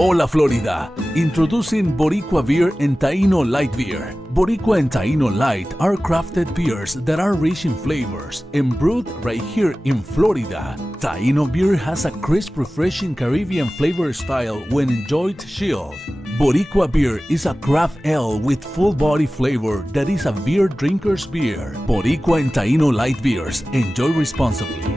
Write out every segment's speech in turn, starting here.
Hola Florida! Introducing Boricua Beer and Taino Light Beer. Boricua and Taino Light are crafted beers that are rich in flavors and brewed right here in Florida. Taino beer has a crisp, refreshing Caribbean flavor style when enjoyed chilled. Boricua beer is a craft ale with full body flavor that is a beer drinker's beer. Boricua and Taino Light Beers. Enjoy responsibly.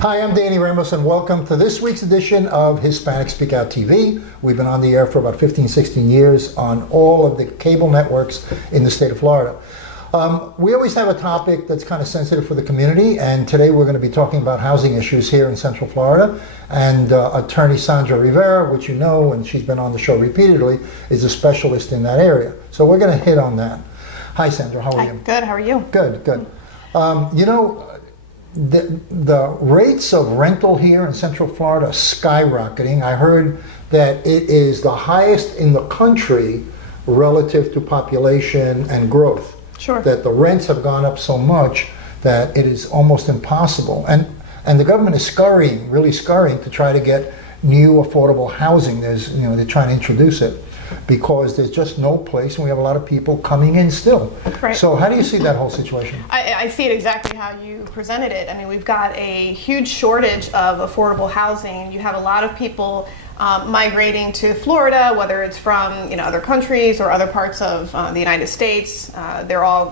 Hi, I'm Danny Ramos, and welcome to this week's edition of Hispanic Speak Out TV. We've been on the air for about 15, 16 years on all of the cable networks in the state of Florida. We always have a topic that's kind of sensitive for the community, and today we're going to be talking about housing issues here in Central Florida. And attorney Sandra Rivera, which you know, and she's been on the show repeatedly, is a specialist in that area. So we're going to hit on that. Hi, Sandra. How are you? Good. How are you? Good, good. The rates of rental here in Central Florida are skyrocketing. I heard that it is the highest in the country relative to population and growth. Sure. That the rents have gone up so much that it is almost impossible. And the government is scurrying, really scurrying to try to get new affordable housing. They're trying to introduce it because there's just no place, and we have a lot of people coming in still. Right. So how do you see that whole situation? I see it exactly how you presented it. I mean, we've got a huge shortage of affordable housing. You have a lot of people migrating to Florida, whether it's from other countries or other parts of the United States. They're all,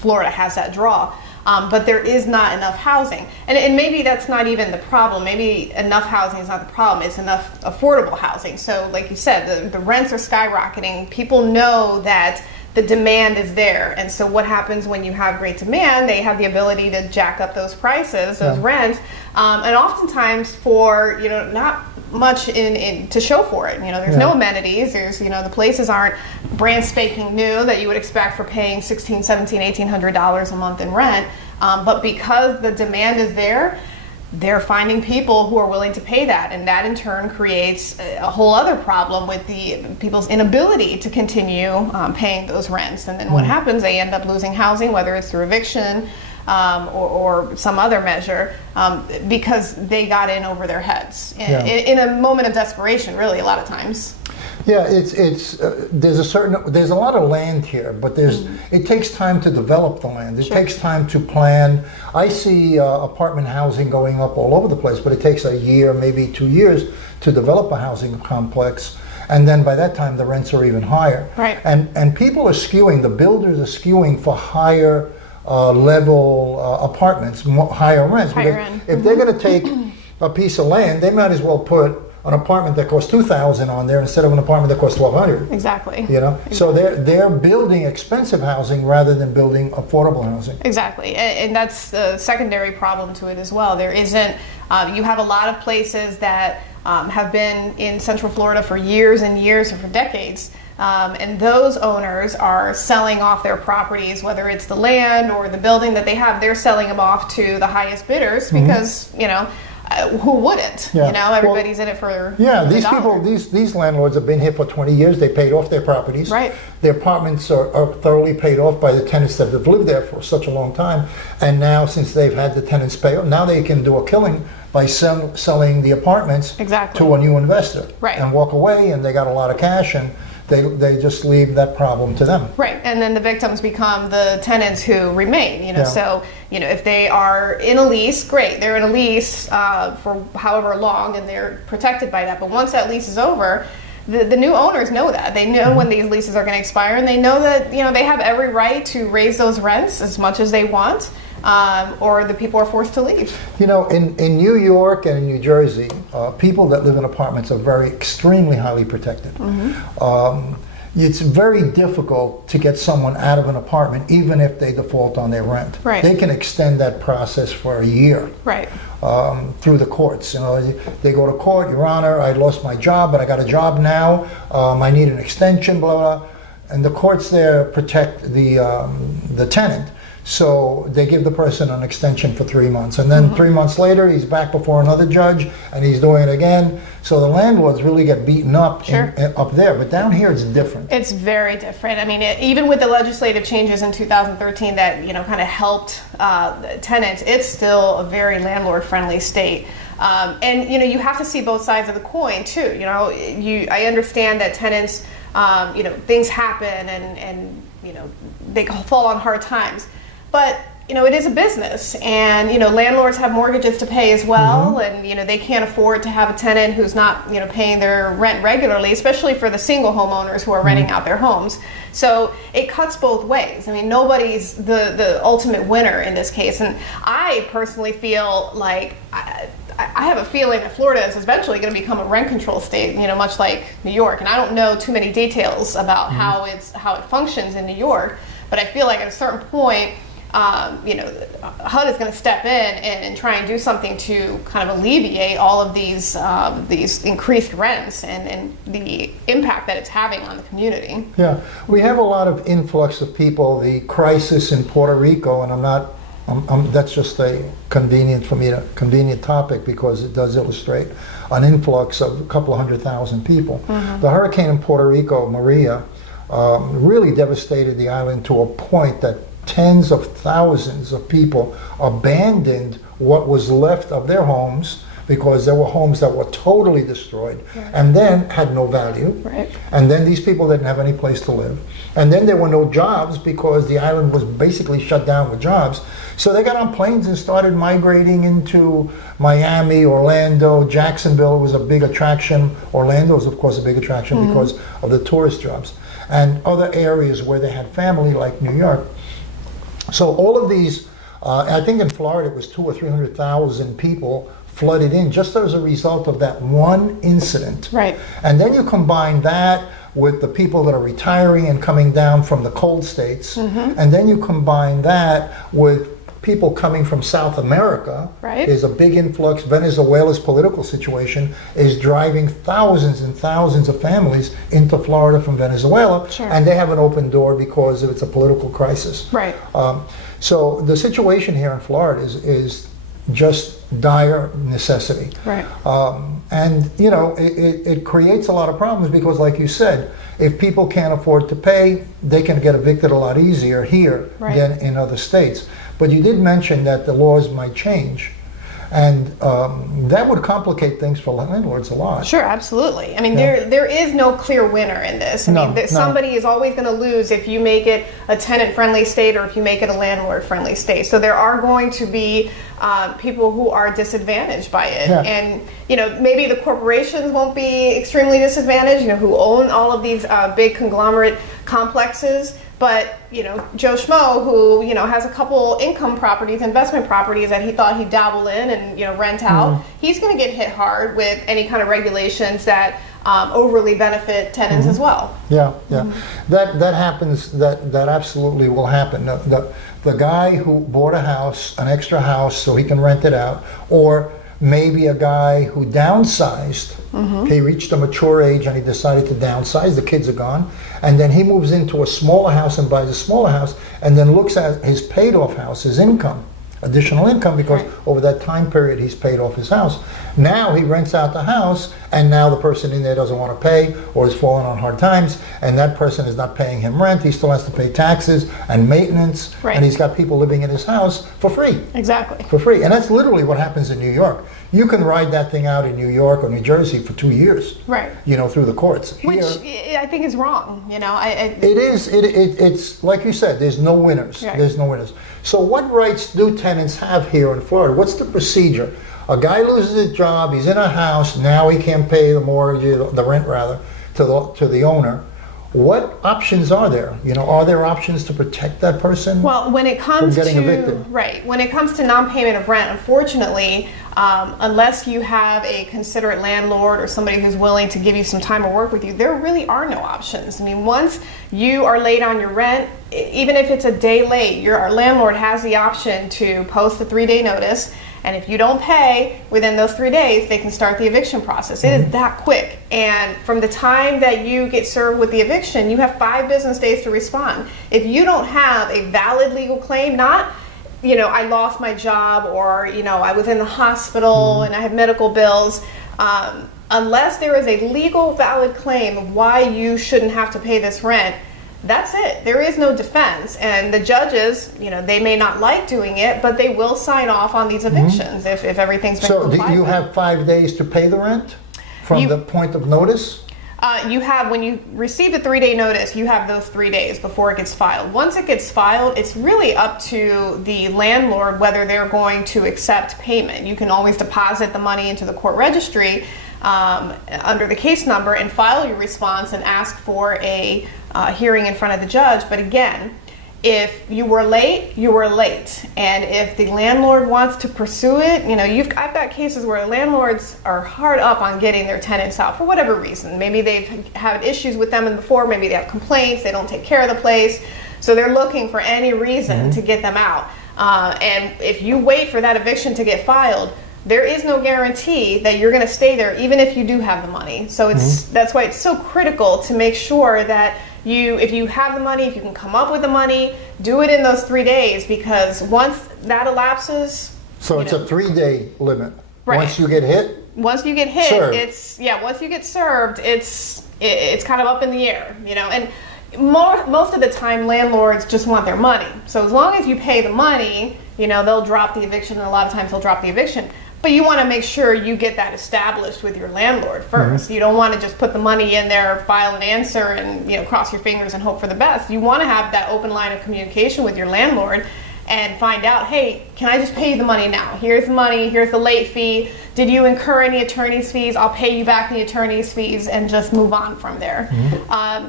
Florida has that draw. But there is not enough housing. And maybe that's not even the problem. Maybe enough housing is not the problem. It's enough affordable housing. So like you said, the rents are skyrocketing. People know that the demand is there. And so what happens when you have great demand? They have the ability to jack up those prices, those rents. And oftentimes for, not much to show for it. There's no amenities. There's, the places aren't brand spanking new that you would expect for paying $1,600, $1,700, $1,800 a month in rent. But because the demand is there, they're finding people who are willing to pay that, and that in turn creates a whole other problem with the people's inability to continue paying those rents. And then what happens? They end up losing housing, whether it's through eviction or some other measure, because they got in over their heads in a moment of desperation. Really, a lot of times. Yeah, there's a lot of land here, but it takes time to develop the land. It takes time to plan. I see apartment housing going up all over the place, but it takes a year, maybe 2 years to develop a housing complex. And then by that time, the rents are even higher. Right. And people are skewing, the builders are skewing for higher level apartments, higher rents. Higher end. If they're going to take a piece of land, they might as well put an apartment that costs $2,000 on there instead of an apartment that costs $1,200. Exactly. So they're building expensive housing rather than building affordable housing. Exactly, and that's the secondary problem to it as well. There isn't. You have a lot of places that have been in Central Florida for years and years or for decades. And those owners are selling off their properties, whether it's the land or the building that they have. They're selling them off to the highest bidders because who wouldn't? Everybody's in it for these people, these landlords have been here for 20 years. They paid off their properties. Right. Their apartments are thoroughly paid off by the tenants that have lived there for such a long time. And now, since they've had the tenants pay off, now they can do a killing by selling the apartments to a new investor and walk away, and they got a lot of cash, and they just leave that problem to them. Right, and then the victims become the tenants who remain. So if they are in a lease, great, they're in a lease for however long, and they're protected by that. But once that lease is over, the new owners know that. They know when these leases are going to expire, and they know that they have every right to raise those rents as much as they want. Or the people are forced to leave. In New York and in New Jersey, people that live in apartments are extremely highly protected. it's very difficult to get someone out of an apartment, even if they default on their rent. Right. They can extend that process for a year. Right. Through the courts. You know, they go to court, Your Honor, I lost my job, but I got a job now. I need an extension, blah, blah. And the courts there protect the tenant. So they give the person an extension for 3 months. And then 3 months later, he's back before another judge, and he's doing it again. So the landlords really get beaten up up there. But down here, it's different. It's very different. I mean, even with the legislative changes in 2013 that, kind of helped tenants, it's still a very landlord-friendly state. And, you have to see both sides of the coin, too. I understand that tenants, things happen and they fall on hard times. But, it is a business, and, landlords have mortgages to pay as well, and, they can't afford to have a tenant who's not, paying their rent regularly, especially for the single homeowners who are renting out their homes. So it cuts both ways. I mean, nobody's the ultimate winner in this case. And I personally feel like I have a feeling that Florida is eventually going to become a rent control state, much like New York. And I don't know too many details about how it functions in New York, but I feel like at a certain point, HUD is going to step in and try and do something to kind of alleviate all of these increased rents and the impact that it's having on the community. Yeah, we have a lot of influx of people. The crisis in Puerto Rico, and that's just a convenient topic because it does illustrate an influx of a couple of 100,000 people. The hurricane in Puerto Rico, Maria, really devastated the island to a point that tens of thousands of people abandoned what was left of their homes because there were homes that were totally destroyed and then had no value. Right. And then these people didn't have any place to live. And then there were no jobs because the island was basically shut down with jobs. So they got on planes and started migrating into Miami, Orlando, Jacksonville was a big attraction. Orlando is, of course, a big attraction because of the tourist jobs. And other areas where they had family, like New York. So all of these, I think in Florida it was 200,000 or 300,000 people flooded in just as a result of that one incident. Right. And then you combine that with the people that are retiring and coming down from the cold states, and then you combine that with people coming from South America. Right. There's a big influx. Venezuela's political situation is driving thousands and thousands of families into Florida from Venezuela, and they have an open door because it's a political crisis. Right. So the situation here in Florida is just dire necessity. Right. And it creates a lot of problems because, like you said, if people can't afford to pay, they can get evicted a lot easier here than in other states. But you did mention that the laws might change, and that would complicate things for landlords a lot. Sure, absolutely. I mean, there is no clear winner in this. I mean, somebody is always going to lose if you make it a tenant-friendly state or if you make it a landlord-friendly state. So there are going to be people who are disadvantaged by it. Yeah. And, maybe the corporations won't be extremely disadvantaged, who own all of these big conglomerate complexes. But, Joe Schmo, who, has a couple income properties, investment properties that he thought he'd dabble in and, rent out, he's going to get hit hard with any kind of regulations that overly benefit tenants as well. Yeah, yeah. That happens, that absolutely will happen. The guy who bought a house, an extra house, so he can rent it out, or maybe a guy who downsized. He reached a mature age and he decided to downsize. The kids are gone. And then he moves into a smaller house and buys a smaller house and then looks at his paid off house, his income, additional income, because over that time period he's paid off his house. Now he rents out the house, and now the person in there doesn't want to pay or is falling on hard times, and that person is not paying him rent. He still has to pay taxes and maintenance, and he's got people living in his house for free. Exactly. For free. And that's literally what happens in New York. You can ride that thing out in New York or New Jersey for 2 years. Right. Through the courts. Which I think is wrong. It is. It's like you said, there's no winners. Right. There's no winners. So what rights do tenants have here in Florida? What's the procedure? A guy loses his job, he's in a house, now he can't pay the mortgage, the rent rather, to the owner. What options are there? You know, are there options to protect that person? Well, when it comes from getting evicted? Right, when it comes to non-payment of rent, unfortunately, unless you have a considerate landlord or somebody who's willing to give you some time or work with you, there really are no options. I mean, once you are late on your rent, even if it's a day late, your landlord has the option to post a 3-day notice. And if you don't pay within those 3 days, they can start the eviction process. It is that quick. And from the time that you get served with the eviction, you have 5 business days to respond. If you don't have a valid legal claim, not, you know, I lost my job, or, you know, I was in the hospital and I have medical bills, unless there is a legal valid claim of why you shouldn't have to pay this rent, that's it. There is no defense. And the judges, you know, they may not like doing it, but they will sign off on these evictions if everything's been complied with. So do you have 5 days to pay the rent from the point of notice? You have, when you receive the 3-day notice, you have those 3 days before it gets filed. Once it gets filed, it's really up to the landlord whether they're going to accept payment. You can always deposit the money into the court registry under the case number and file your response and ask for a hearing in front of the judge. But again, if you were late, you were late. And if the landlord wants to pursue it, you know, I've got cases where landlords are hard up on getting their tenants out for whatever reason. Maybe they've had issues with them before, maybe they have complaints, they don't take care of the place. So they're looking for any reason to get them out. And if you wait for that eviction to get filed, there is no guarantee that you're going to stay there, even if you do have the money. So that's why it's so critical to make sure that if you have the money, if you can come up with the money, do it in those 3 days, because once that elapses. So it's a 3-day limit. Right. Once you get hit. Once you get hit, served. once you get served, it's kind of up in the air, you know. And most of the time, landlords just want their money. So as long as you pay the money, you know, they'll drop the eviction, and a lot of times they'll drop the eviction. But you want to make sure you get that established with your landlord first. You don't want to just put the money in there, file an answer, and, you know, cross your fingers and hope for the best. You want to have that open line of communication with your landlord and find out, hey, can I just pay you the money now? Here's the money, here's the late fee. Did you incur any attorney's fees? I'll pay you back the attorney's fees and just move on from there.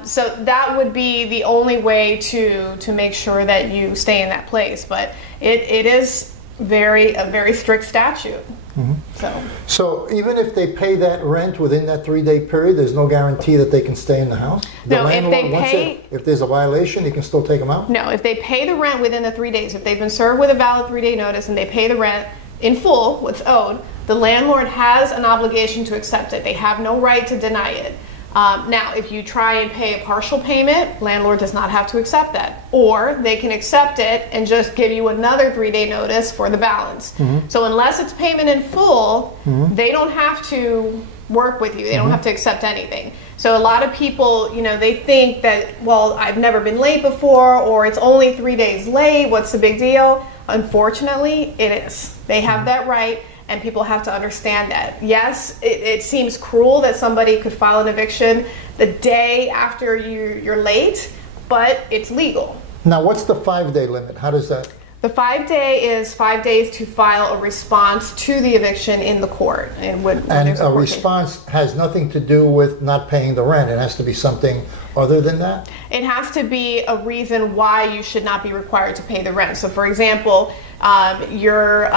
So that would be the only way to make sure that you stay in that place. But it is a very strict statute. So even if they pay that rent within that 3-day period, there's no guarantee that they can stay in the house? No, if they pay, if there's a violation, you can still take them out? No, if they pay the rent within the 3 days, if they've been served with a valid 3-day notice and they pay the rent in full, what's owed, the landlord has an obligation to accept it. They have no right to deny it. Now, if you try and pay a partial payment, landlord does not have to accept that. Or they can accept it and just give you another 3-day notice for the balance. So unless it's payment in full, they don't have to work with you. They don't have to accept anything. So a lot of people, you know, they think that, well, I've never been late before, or it's only 3 days late, what's the big deal? Unfortunately, it is. They have that right. And people have to understand that. Yes, it seems cruel that somebody could file an eviction the day after you're late, but it's legal. Now, what's the 5-day limit? How does that? The 5-day is 5 days to file a response to the eviction in the court. And a response has nothing to do with not paying the rent. It has to be something other than that? It has to be a reason why you should not be required to pay the rent. So for example, your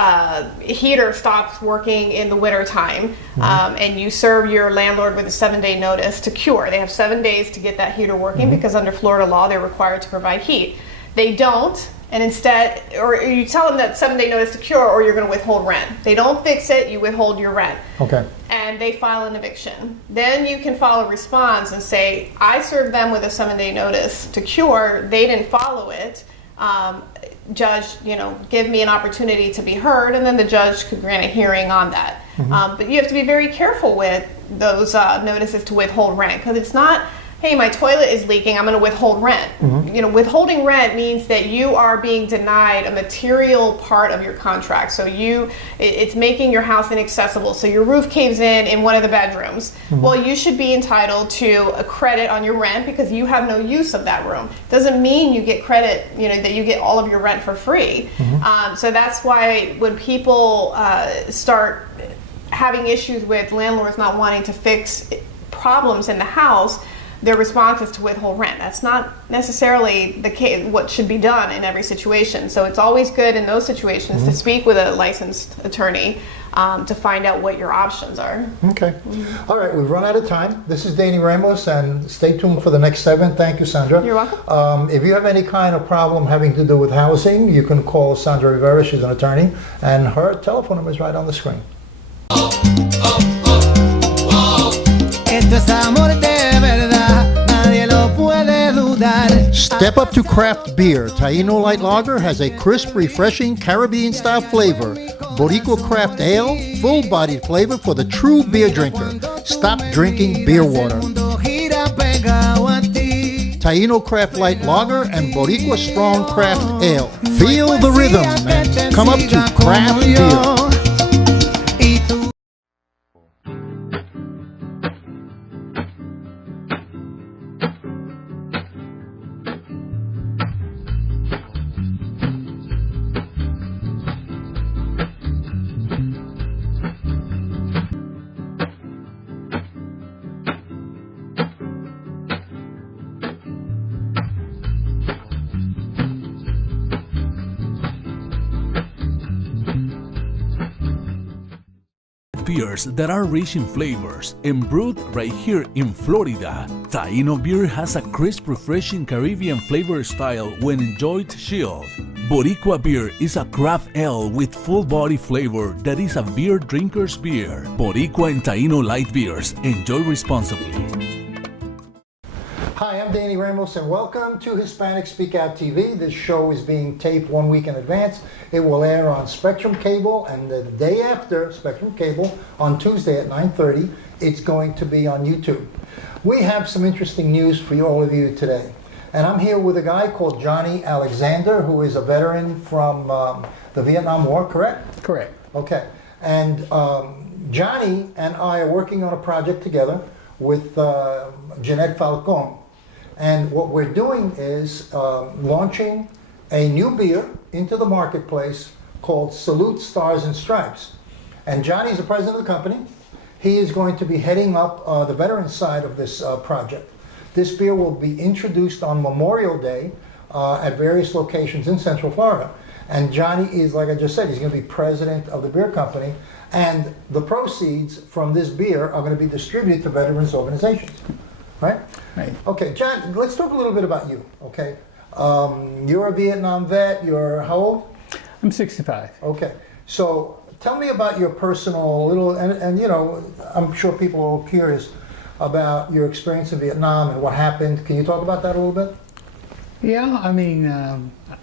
heater stops working in the winter time, and you serve your landlord with a 7-day notice to cure. They have 7 days to get that heater working because under Florida law they're required to provide heat. They don't, and instead, or you tell them that 7-day notice to cure, or you're going to withhold rent. They don't fix it, you withhold your rent. Okay. And they file an eviction. Then you can file a response and say, I served them with a 7-day notice to cure, they didn't follow it. Judge, give me an opportunity to be heard, and then the judge could grant a hearing on that. But you have to be very careful with those notices to withhold rent, because it's not, hey, my toilet is leaking, I'm going to withhold rent. Withholding rent means that you are being denied a material part of your contract. So it's making your house inaccessible. So your roof caves in one of the bedrooms. Well, you should be entitled to a credit on your rent because you have no use of that room. Doesn't mean you get credit, that you get all of your rent for free. So that's why when people start having issues with landlords not wanting to fix problems in the house, their response is to withhold rent. That's not necessarily the case, what should be done in every situation. So it's always good in those situations to speak with a licensed attorney to find out what your options are. Okay. All right, we've run out of time. This is Danny Ramos, and stay tuned for the next segment. Thank you, Sandra. You're welcome. If you have any kind of problem having to do with housing, you can call Sandra Rivera. She's an attorney, and her telephone number is right on the screen. Esto es amor de verdad, nadie lo puede dudar. Step up to craft beer. Taino Light Lager has a crisp, refreshing Caribbean-style flavor. Boricua Craft Ale, full-bodied flavor for the true beer drinker. Stop drinking beer water. Taino Craft Light Lager and Boricua Strong Craft Ale. Feel the rhythm and come up to craft beer. Beers that are rich in flavors and brewed right here in Florida. Taino beer has a crisp, refreshing Caribbean flavor style when enjoyed chilled. Boricua beer is a craft ale with full body flavor that is a beer drinker's beer. Boricua and Taino light beers. Enjoy responsibly. Hi, I'm Danny Ramos, and welcome to Hispanic Speak Out TV. This show is being taped 1 week in advance. It will air on Spectrum Cable, and the day after Spectrum Cable, on Tuesday at 9:30, it's going to be on YouTube. We have some interesting news for all of you today. And I'm here with a guy called Johnny Alexander, who is a veteran from the Vietnam War, correct? Correct. Okay. And Johnny and I are working on a project together with Jeanette Falcon. And what we're doing is launching a new beer into the marketplace called Salute Stars and Stripes. And Johnny's the president of the company. He is going to be heading up the veteran side of this project. This beer will be introduced on Memorial Day at various locations in Central Florida. And Johnny is, like I just said, he's going to be president of the beer company. And the proceeds from this beer are going to be distributed to veterans organizations. Right? Right. Okay, John, let's talk a little bit about you, okay? You're a Vietnam vet. You're how old? I'm 65. Okay. So tell me about your personal little, and you know, I'm sure people are all curious about your experience in Vietnam and what happened. Can you talk about that a little bit? Yeah, I mean,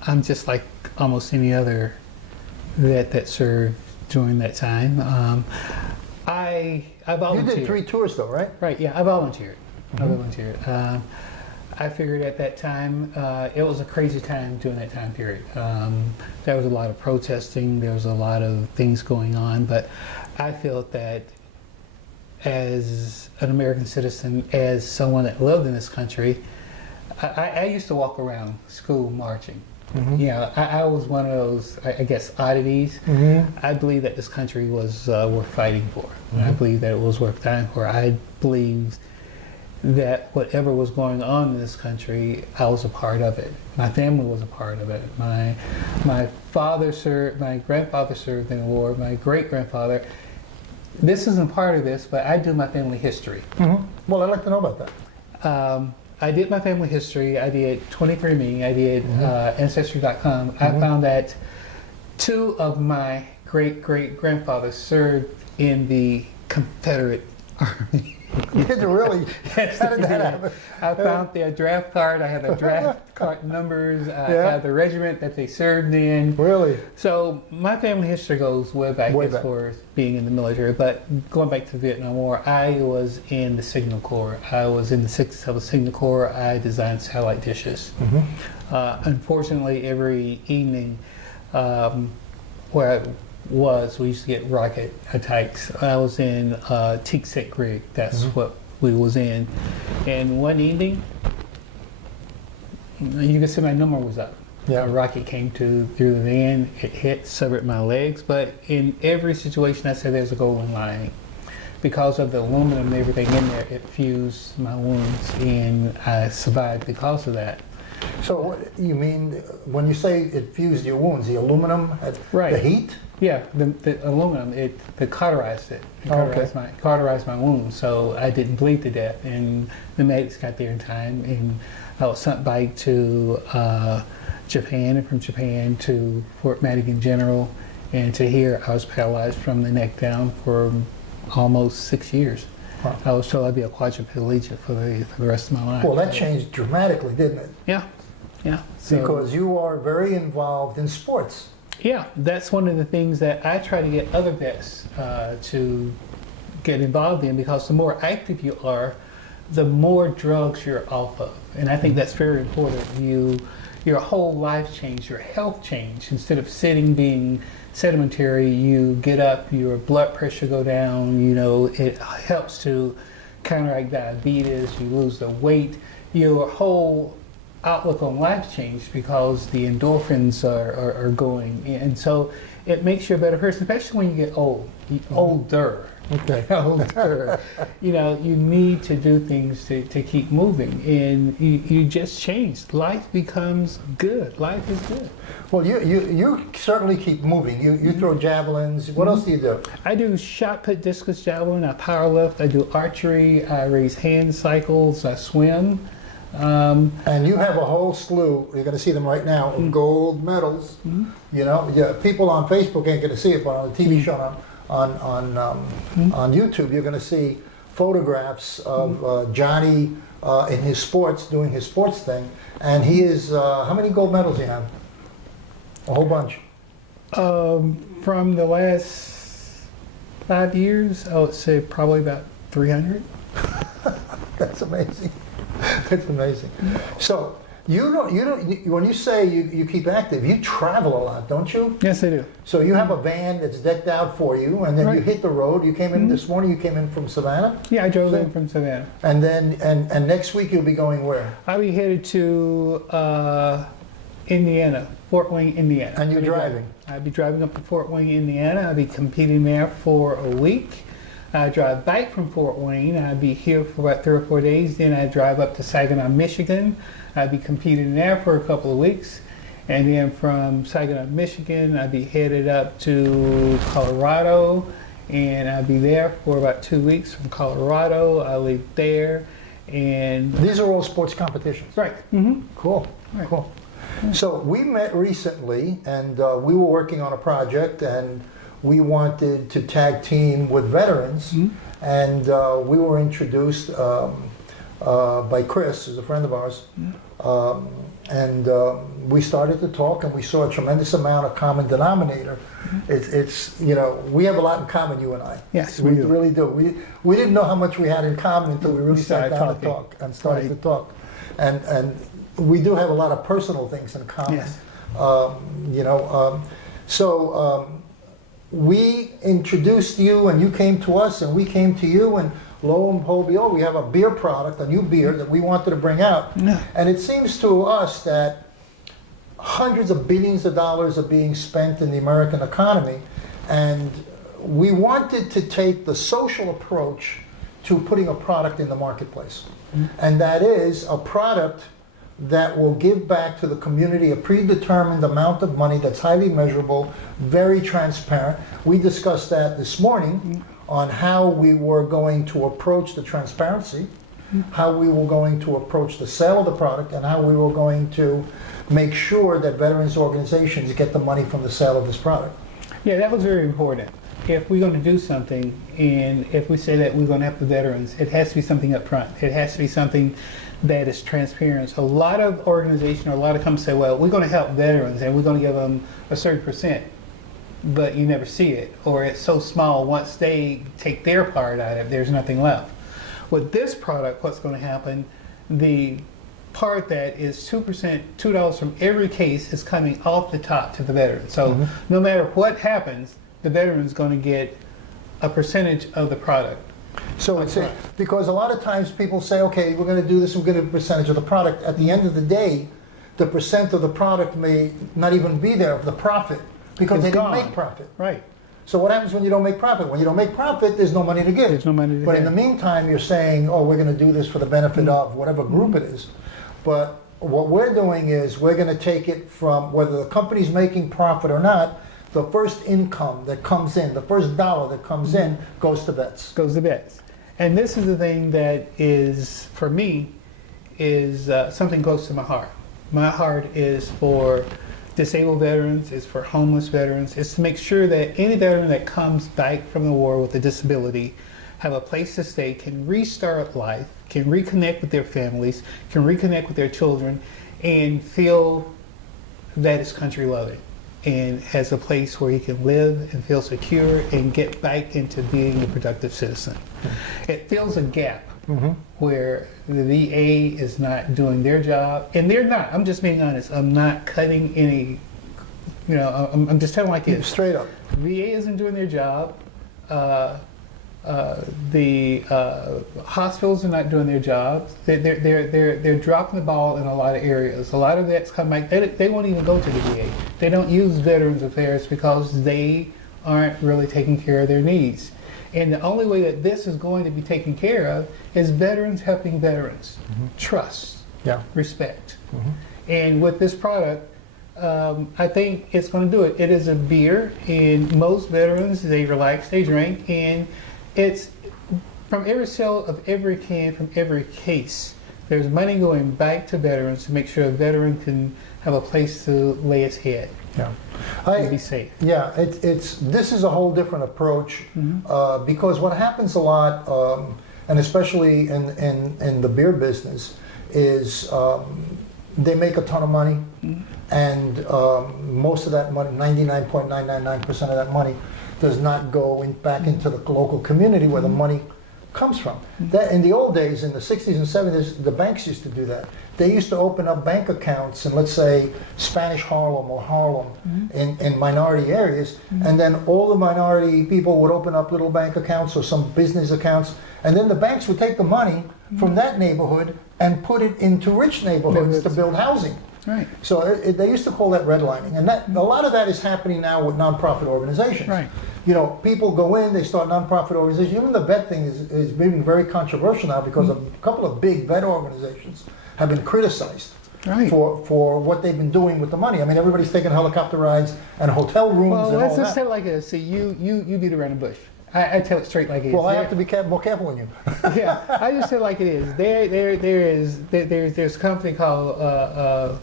I'm just like almost any other vet that served during that time. I volunteered. You did 3 tours though, right? Right, yeah, I volunteered. I volunteered. I figured at that time, it was a crazy time during that time period. There was a lot of protesting, there was a lot of things going on, but I felt that as an American citizen, as someone that lived in this country, I used to walk around school marching. You know, I was one of those, I guess, oddities. I believe that this country was worth fighting for. I believe that it was worth dying for. I believed that whatever was going on in this country, I was a part of it. My family was a part of it. My father served, my grandfather served in the war, my great-grandfather. This isn't part of this, but I do my family history. Well, I'd like to know about that. I did my family history. I did 23andMe. I did Ancestry.com. I found that 2 of my great-great-grandfathers served in the Confederate Army. You did really? Yes, How did that happen? I found their draft card. I had the draft card numbers. I had the regiment that they served in. Really? So my family history goes way back as far as being in the military. But going back to the Vietnam War, I was in the Signal Corps. I was in the 6th Signal Corps. I designed satellite dishes. Unfortunately, every evening where we used to get rocket attacks. I was in Teak Sick Rig. That's what we was in. And one evening, you can see my number was up. A rocket came through the van. It hit, severed my legs. But in every situation, I said there's a golden lining. because of the aluminum and everything in there, it fused my wounds, and I survived because of that. So what you mean when you say it fused your wounds, the aluminum, Right. the heat? Yeah, the aluminum, it cauterized it. It cauterized my wounds, so I didn't bleed to death. And the medics got there in time, and I was sent back to Japan, and from Japan to Fort Madigan General, and to here I was paralyzed from the neck down for almost 6 years. Wow. I was told I'd be a quadriplegic for the rest of my life. Well, that changed dramatically, didn't it? Yeah, yeah. So, Because you are very involved in sports. yeah, that's one of the things that I try to get other vets to get involved in, because the more active you are, the more drugs you're off of. And I think that's very important. Your whole life changed, your health changed. Instead of sitting, being sedentary, you get up, your blood pressure go down, you know, it helps to counteract diabetes, you lose the weight, your whole outlook on life changed because the endorphins are going, and so it makes you a better person, especially when you get older. Okay. Older. You know, you need to do things to keep moving, and you just change. Life becomes good. Life is good. Well, you certainly keep moving. You throw javelins. What else do you do? I do shot put, discus, javelin, I power lift, I do archery, I raise hand cycles, I swim. And you have a whole slew, you're going to see them right now, of gold medals. You know, yeah, people on Facebook ain't going to see it, but on the TV show on YouTube, you're going to see photographs of Johnny in his sports, doing his sports thing. And he is, how many gold medals do you have? A whole bunch. From the last 5 years, I would say probably about 300. That's amazing. That's amazing. So you don't. When you say you keep active, you travel a lot, don't you? Yes, I do. So you have a van that's decked out for you, and then you Right. hit the road. You came in this morning. You came in from Savannah, Yeah, I drove in from Savannah. and then and next week you'll be going where? I'll be headed to Indiana, Fort Wayne, Indiana. And you're driving. I'll be driving up to Fort Wayne, Indiana. I'll be competing there for a week. I drive back from Fort Wayne. I'll be here for about 3 or 4 days. Then I drive up to Saginaw, Michigan. I'll be competing there for a couple of weeks. And then from Saginaw, Michigan, I'll be headed up to Colorado. And I'll be there for about 2 weeks. From Colorado, I'll leave there. And These are all sports competitions. right. Mm-hmm. Cool. Right. Cool. So we met recently, and we were working on a project, and we wanted to tag team with veterans, and we were introduced by Chris, who's a friend of ours, and we started to talk, and we saw a tremendous amount of common denominator. It's you know, we have a lot in common, you and I. Yes, we we do. really do. We didn't know how much we had in common until we really sat started down talking. to talk and started Right. to talk, and we do have a lot of personal things in common. Yes. You know, so we introduced you, and you came to us, and we came to you, and lo and behold, we have a beer product, a new beer that we wanted to bring out. Yeah. And it seems to us that hundreds of billions of dollars are being spent in the American economy, and we wanted to take the social approach to putting a product in the marketplace. And that is a product that will give back to the community a predetermined amount of money that's highly measurable, very transparent. We discussed that this morning on how we were going to approach the transparency, how we were going to approach the sale of the product, and how we were going to make sure that veterans organizations get the money from the sale of this product. Yeah, that was very important. If we're going to do something, and if we say that we're going to help the veterans, it has to be something up front. It has to be something that is transparent. So a lot of organizations or a lot of companies say, well, we're going to help veterans and we're going to give them a certain percent, but you never see it. Or it's so small, once they take their part out of it, there's nothing left. With this product, what's going to happen, the part that is 2%, $2 from every case is coming off the top to the veteran. So no matter what happens, the veteran is going to get a percentage of the product. So it's because a lot of times people say, okay, we're going to do this, we're going to get a percentage of the product. At the end of the day, the percent of the product may not even be there of the profit because It's they gone. didn't make profit. Right. So what happens when you don't make profit? When you don't make profit, there's no money to give. There's no money to But in give. the meantime, you're saying, oh, we're going to do this for the benefit of whatever group it is. But what we're doing is we're going to take it from whether the company's making profit or not, the first income that comes in, the first dollar that comes in goes to vets. Goes to vets. And this is the thing that is, for me, is something close to my heart. My heart is for disabled veterans, it's for homeless veterans. It's to make sure that any veteran that comes back from the war with a disability have a place to stay, can restart life, can reconnect with their families, can reconnect with their children, and feel that it's country loving and has a place where he can live and feel secure and get back into being a productive citizen. It fills a gap where the VA is not doing their job, and they're not. I'm just being honest. I'm not cutting any, I'm just telling like it is. Straight up. VA isn't doing their job. The hospitals are not doing their job. They're dropping the ball in a lot of areas. A lot of vets come back. They won't even go to the VA. They don't use Veterans Affairs because they aren't really taking care of their needs. And the only way that this is going to be taken care of is veterans helping veterans. Trust, respect. And with this product, I think it's going to do it. It is a beer, and most veterans, they relax, they drink, and it's from every sale of every can, from every case, there's money going back to veterans to make sure a veteran can have a place to lay his head. And be safe. Yeah, this is a whole different approach because what happens a lot, and especially in the beer business, is they make a ton of money, and most of that money, 99.999% of that money, does not go back into the local community where the money comes from. That in the old days, in the 60s and 70s, the banks used to do that. They used to open up bank accounts in, let's say, Spanish Harlem or Harlem in minority areas, and then all the minority people would open up little bank accounts or some business accounts, and then the banks would take the money from that neighborhood and put it into rich neighborhoods to build housing. Right. So they used to call that redlining, and a lot of that is happening now with nonprofit organizations. Right. People go in, they start nonprofit organizations. Even the vet thing is being very controversial now because a couple of big vet organizations have been criticized for what they've been doing with the money. I mean, everybody's taking helicopter rides and hotel rooms Well, and all let's that. just say it like this. See, you beat around the bush. I tell it straight like it is. Well, I have to be more careful than you. Yeah, I just say it like it is. There's a company called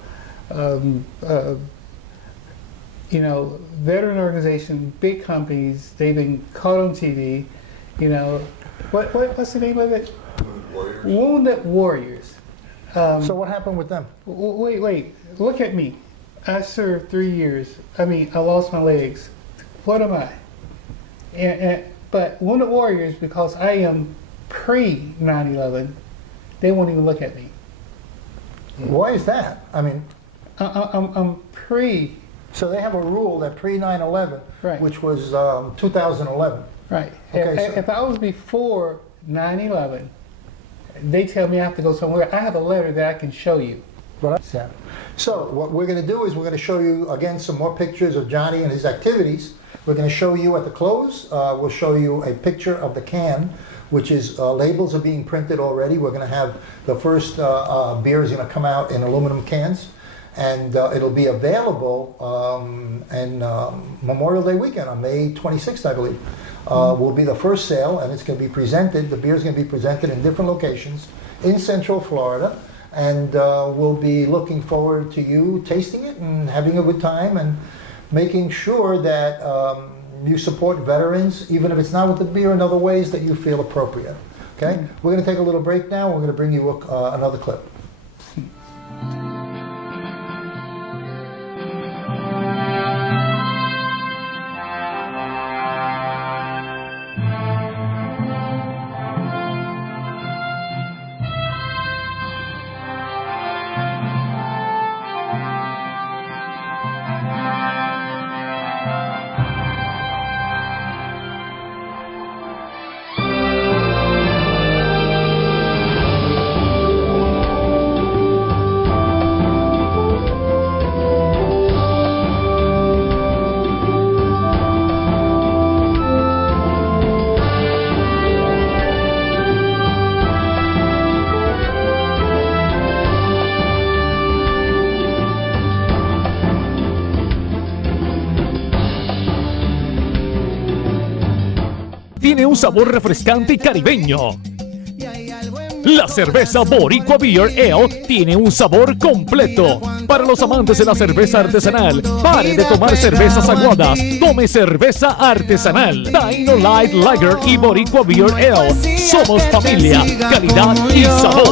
veteran organization, big companies. They've been caught on TV. What's the name of it? Wounded Warriors. So what happened with them? Wait. Look at me. I served 3 years. I lost my legs. What am I? But Wounded Warriors, because I am pre 9/11, they won't even look at me. Why is that? I mean, I'm pre. so they have a rule that pre 9/11, Right. which was 2011. Right. Okay, If I was before 9/11, they tell me I have to go somewhere. I have a letter that I can show you. Yeah. So what we're going to do is we're going to show you again some more pictures of Johnny and his activities. We're going to show you at the close. We'll show you a picture of the can, which is labels are being printed already. We're going to have the first beer is going to come out in aluminum cans, and it'll be available in Memorial Day weekend on May 26th, I believe. Will be the first sale, and it's going to be presented. The beer is going to be presented in different locations in Central Florida. And we'll be looking forward to you tasting it and having a good time and making sure that you support veterans, even if it's not with the beer, in other ways that you feel appropriate. Okay? We're going to take a little break now. We're going to bring you another clip. un sabor refrescante y caribeño. La cerveza Boricua Beer Ale tiene un sabor completo. Para los amantes de la cerveza artesanal, pare de tomar cervezas aguadas, tome cerveza artesanal. Taino Light Lager y Boricua Beer Ale. Somos familia, calidad y sabor.